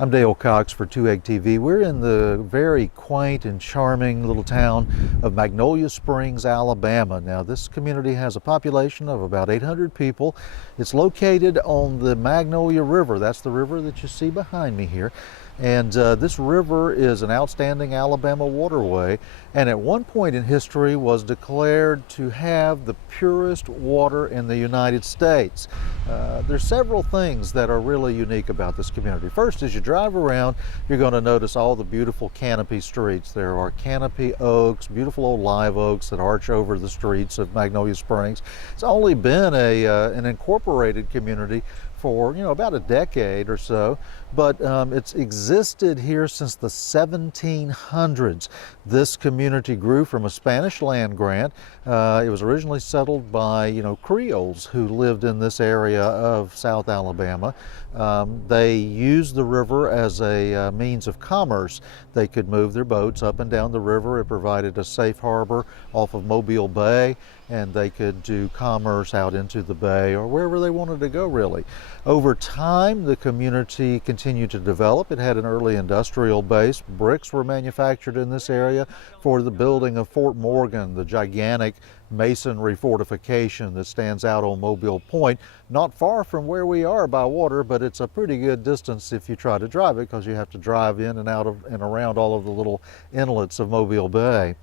I'm Dale Cox for 2 Egg TV. We're in the very quaint and charming little town of Magnolia Springs, Alabama. Now, this community has a population of about 800 people. It's located on the Magnolia River. That's the river that you see behind me here. And this river is an outstanding Alabama waterway, and at one point in history was declared to have the purest water in the United States. There's several things that are really unique about this community. First, as you drive around, you're going to notice all the beautiful canopy streets. There are canopy oaks, beautiful old live oaks that arch over the streets of Magnolia Springs. It's only been an incorporated community for about a decade or so, but it's existed here since the 1700s. This community grew from a Spanish land grant. It was originally settled by Creoles who lived in this area of South Alabama. They used the river as a means of commerce. They could move their boats up and down the river. It provided a safe harbor off of Mobile Bay, and they could do commerce out into the bay or wherever they wanted to go, really. Over time, the community continued to develop. It had an early industrial base. Bricks were manufactured in this area for the building of Fort Morgan, the gigantic masonry fortification that stands out on Mobile Point, not far from where we are by water, but it's a pretty good distance if you try to drive it, because you have to drive in and out of and around all of the little inlets of Mobile Bay.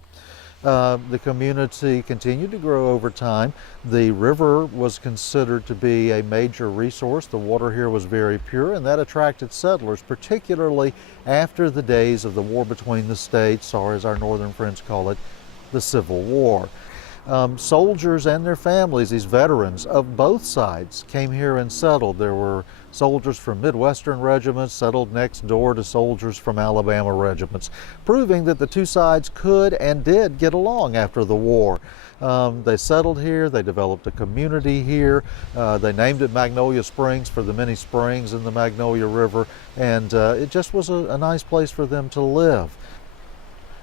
The community continued to grow over time. The river was considered to be a major resource. The water here was very pure, and that attracted settlers, particularly after the days of the war between the states, or as our northern friends call it, the Civil War. Soldiers and their families, these veterans of both sides, came here and settled. There were soldiers from Midwestern regiments settled next door to soldiers from Alabama regiments, proving that the two sides could and did get along after the war. They settled here, they developed a community here, they named it Magnolia Springs for the many springs in the Magnolia River, and it just was a nice place for them to live.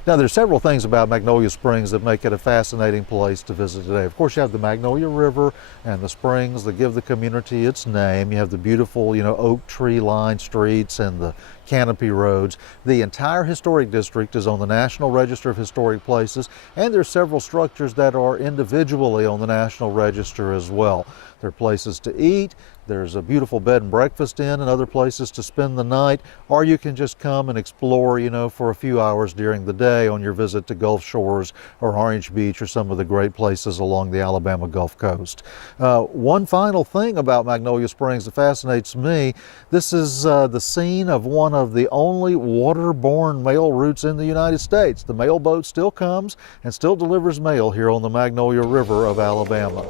Now, there's several things about Magnolia Springs that make it a fascinating place to visit today. Of course, you have the Magnolia River and the springs that give the community its name. You have the beautiful, oak tree lined streets and the canopy roads. The entire historic district is on the National Register of Historic Places, and there's several structures that are individually on the National Register as well. There are places to eat, there's a beautiful bed and breakfast inn and other places to spend the night, or you can just come and explore, for a few hours during the day on your visit to Gulf Shores or Orange Beach or some of the great places along the Alabama Gulf Coast. One final thing about Magnolia Springs that fascinates me, this is the scene of one of the only waterborne mail routes in the United States. The mail boat still comes and still delivers mail here on the Magnolia River of Alabama.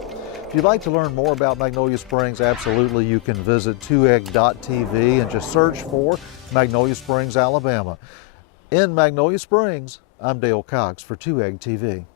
If you'd like to learn more about Magnolia Springs, absolutely you can visit 2egg.tv and just search for Magnolia Springs, Alabama. In Magnolia Springs, I'm Dale Cox for 2Egg TV.